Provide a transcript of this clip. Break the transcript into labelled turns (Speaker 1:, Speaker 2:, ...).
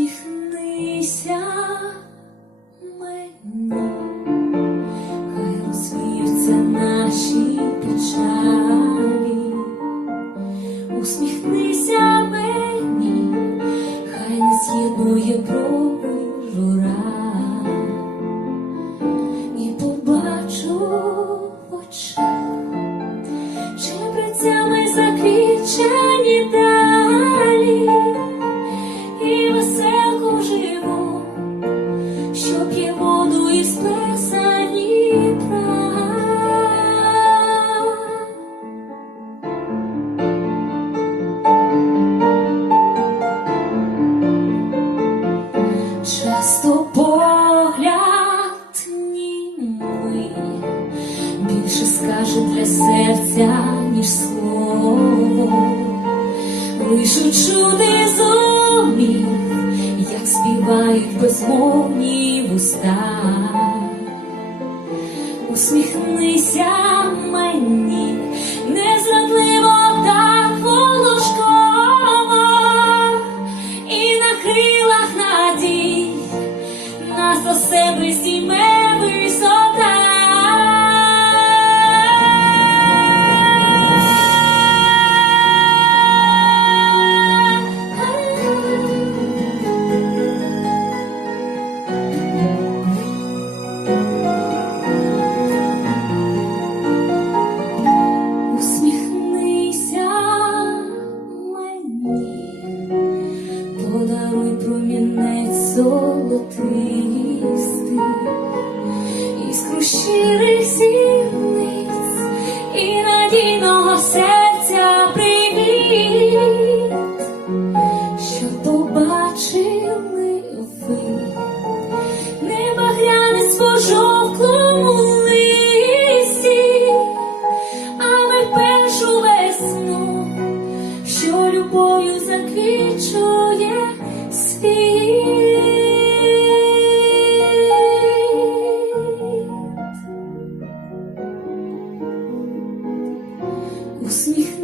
Speaker 1: Усміхнися, мені, хай розвіються наші печалі, усміхнися мені, хай не з'єднує брови жура, і побачу очах, чи працями заквічені далі. Що п'є воду із. Часто погляд німий більше скаже для серця, ніж слово. Лиш чуди зумів, як співають безмовні вуста. Усміхнися мені, незрадливо так волошково, і на крилах надій нас до себе зійме подаруй промінець золотистий, іскру щирих сіниць і надійного серця привіт, що побачили ви, небо гляне з жовкло. усміх.